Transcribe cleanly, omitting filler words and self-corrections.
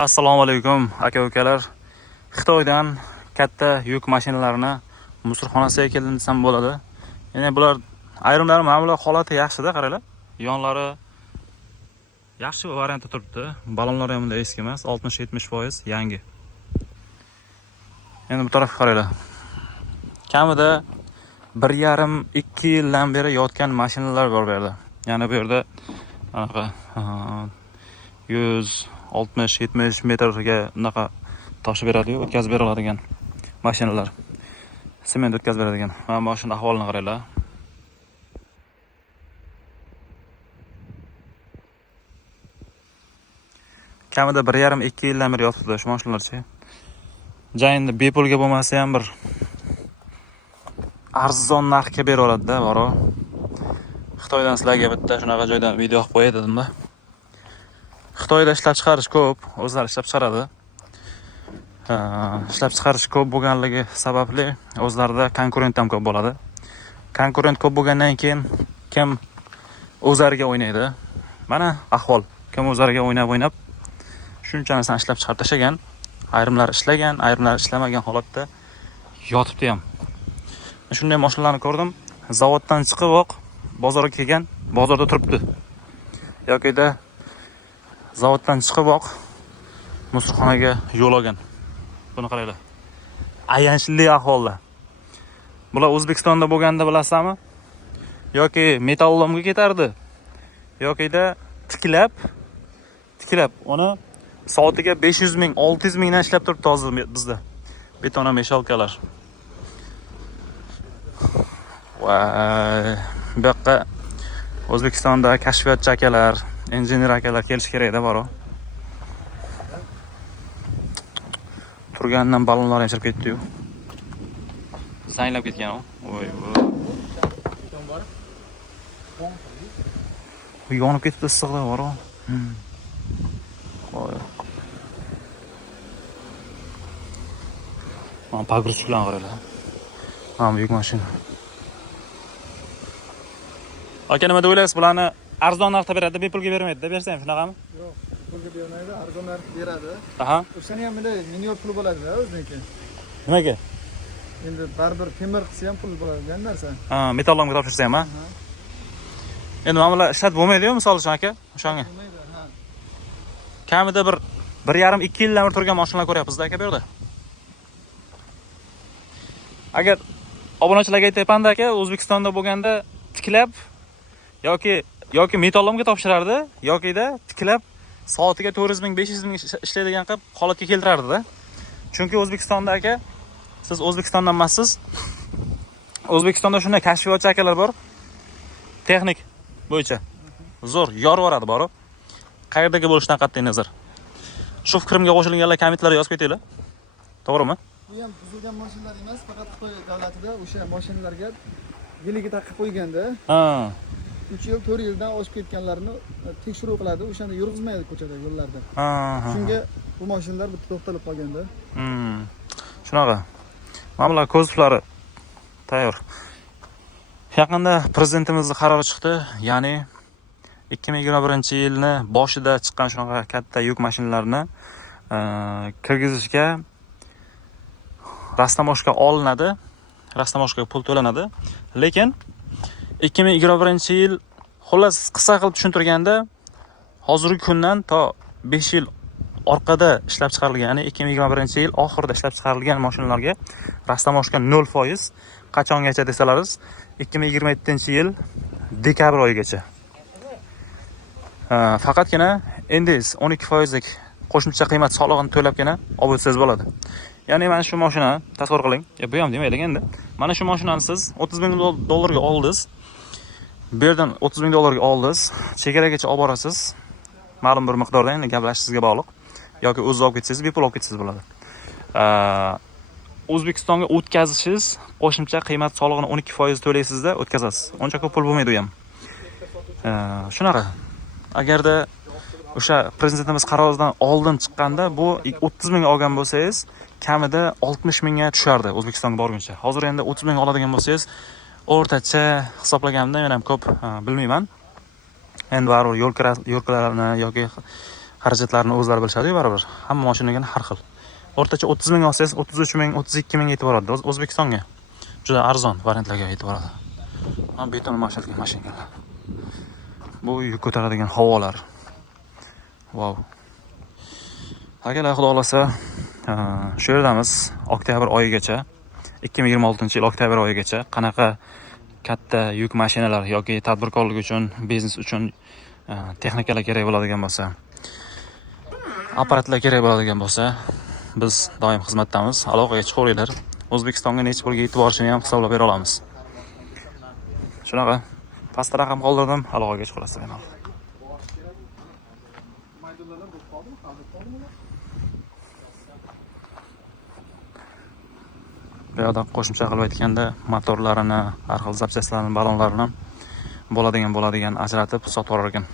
Assalomu alaykum aka-ukalar. Xitoydan katta yuk mashinalarini musorxonasiga keldim desam bo'ladi. Ya'ni bular ayrimlari ma'mula holati yaxshi-da, qaranglar. Yonlari yaxshi variantda turibdi. Balonlari ham eski emas, 60-70% yangi. Endi bu tarafga qaranglar. Kamida 1,5-2 yildan beri yotgan mashinalar bor bu yerda. Ya'ni bu yerda anaqa 160-70 metrga unaqa toshib beradi-yu, o'tkazib beriladigan mashinalar. Sement o'tkazib beradigan. Mana mashina ahvolini qaranglar. Kamida 1,5-2 yildan beri yotibdi shu mashinalarchi. Jayinda bepulga bo'lmasa ham bir arzon narxga bera oladi-da, baro. Xitoydan sizlarga bitta shunaqa joydan video qilib qo'yay dedim-da. Xitoyda ishlab chiqarish ko'p, o'zlari ishlab chiqaradi. Ishlab chiqarish ko'p bo'lganligi sababli o'zlarida konkurent ham ko'p bo'ladi. Konkurent ko'p bo'lgandan keyin kim o'zlariga o'ynaydi? Mana ahvol. Kim o'zlariga o'ynab shuncha narsani ishlab chiqarib tashlagan, ayrimlar ishlagan, ayrimlar ishlamagan holatda yotibdi ham. Shunday mashinalarni ko'rdim. Zavoddan chiqiboq bozorga kelgan, bozorda turibdi. Yo'qida zavoddan chiqiboq musorxonaga yo'l olgan. Buni qaranglar. Ayanchli ahvolda. Bular O'zbekistonda bo'lganda bilasizmi? Yoki metallolomga ketardi. Yo'qida tiklab uni soatiga 500 ming, 600 mingdan ishlab turibdi hozir bizda. Betona meshalkalar. Va bu yoqqa O'zbekistonda kashfiyotchi akalar, injener akalar kelish kerak-da, baro. Turgandan balonlar yashirib ketdi-yu. Zanglab ketgan u. Voy. Yonib ketdi issiqda, baro. Voy. Mana pagruchka bilan qaranglar. Mana yuk mashina. Aka, nima deb o'ylaysiz? Bularni arzon narxda beradi, bepulga bermaydi-da, bersang shunaqami? Yo'q, pulga bermaydi, arzon narxda beradi. Aha. O'shani ham bunday minyor pul bo'ladi-da o'ziniki. Nimaga? Endi baribir temir qilsa ham pul bo'ladigan narsa. Ha, metallomga topshirsa ham, ha? Endi mana bular ishlatib bo'lmaydi-yu, misol uchun aka, o'shanga. Bo'lmaydi, ha. Kamida 1,5-2 yildan beri turgan mashinalar ko'ryapmiz-da aka bu yerda. Agar obunachilarga aytayapman-da aka, O'zbekistonda bo'lganda tiklab yoki metallomga topshirardi, yokida tiklab soatiga 400 ming, 500 ming ishlaydigan qilib holatga keltirardi-da. Chunki O'zbekistonda aka, siz O'zbekistondan emassiz. O'zbekistonda shunday kashfiyotchi akalar bor. Texnik bo'yicha zo'r yorvoradi, bor. Qayerdagi bo'lishidan qat'iy nazar. Shu fikrimga qo'shilganlar kommentlarga yozib ketinglar. To'g'rimi? Bu ham buzilgan mashinalar emas, faqat Xitoy davlatida o'sha mashinalarga belgi taqib qo'yganda, Ha. 3 yil, 4 yildan oshib ketganlarini tekshiruv qiladi, o'shani yurg'izmaydi ko'chada, yo'llarda. Ha. Shunga bu mashinalar bitta to'xtalib qolganda. Shunaqa. Mana bular kuzovlari tayyor. Yaqinda prezidentimizning qarori chiqdi, ya'ni 2021-yilni boshida chiqqan shunaqa katta yuk mashinalarini kirgizishga rastamoshga olinadi, rastamoshga pul to'lanadi. Lekin 2021-yil xullas qisqa qilib tushuntirganda hozirgi kundan to 5 yil orqada ishlab chiqarilgan, ya'ni 2021-yil oxirida ishlab chiqarilgan mashinalarga rastamoshga 0%, qachongacha desalaringiz 2027-yil dekabr oyigacha. Faqatgina NDS 12%lik qo'shimcha qiymat solig'ini to'labgina olib o'tsangiz bo'ladi. Ya'ni mana shu mashina tasavvur qiling. Bu ham demaylik endi. Mana shu mashinani siz 30 ming dollarga oldingiz. Bu yerdan 30 ming dollarga oldingiz, chegaragacha olib borasiz. Ma'lum bir miqdorda, endi gaplashishingizga bog'liq. Yoki o'zingiz olib ketsangiz, bepul olib ketsangiz bo'ladi. O'zbekistonga o'tkazishingiz qo'shimcha qiymat solig'ini 12% to'laysizda o'tkazasiz. Uncha ko'p pul bo'lmaydi u ham. Shunaqa. Agarda o'sha prezidentimiz qaroridan oldin chiqqanda bu 30 ming olgan bo'lsangiz, kamida 60 mingga tushardi O'zbekistonga borguncha. Hozir endi 30 ming oladigan bo'lsangiz, o'rtacha hisoblaganimda men ham ko'p bilmayman. Endi baribir yo'lkalarni yoki xarajatlarini o'zlari bilishadi-ku baribir. Hamma mashinaga har xil. O'rtacha 30 ming olsangiz 33 ming, 32 ming yetib boradi O'zbekistonga. Juda arzon variantlarga yetib boradi. Mana beton mashinalar. Bu yuk ko'taradigan havolar. Wow. Agar Xudo xolasa, shu yerdamiz oktyabr oyigacha, 2026-yil oktyabr oyigacha qanaqa katta yuk mashinalar yoki tadbirkorlik uchun, biznes uchun texnikalar kerak bo'ladigan bo'lsa, apparatlar kerak bo'ladigan bo'lsa, biz doim xizmatdamiz. Aloqaga chiqaveringlar. O'zbekistonga necha pulga yetib borishini ham hisoblab bera olamiz. Shunaqa pastda raqam qoldirdim, aloqaga chiqaverasiz bemalol. Bu yerda qo'shimcha qilib aytganda, motorlarini, har xil zapchastlarini, balonlarini bo'ladigan ajratib sotib orar ekan.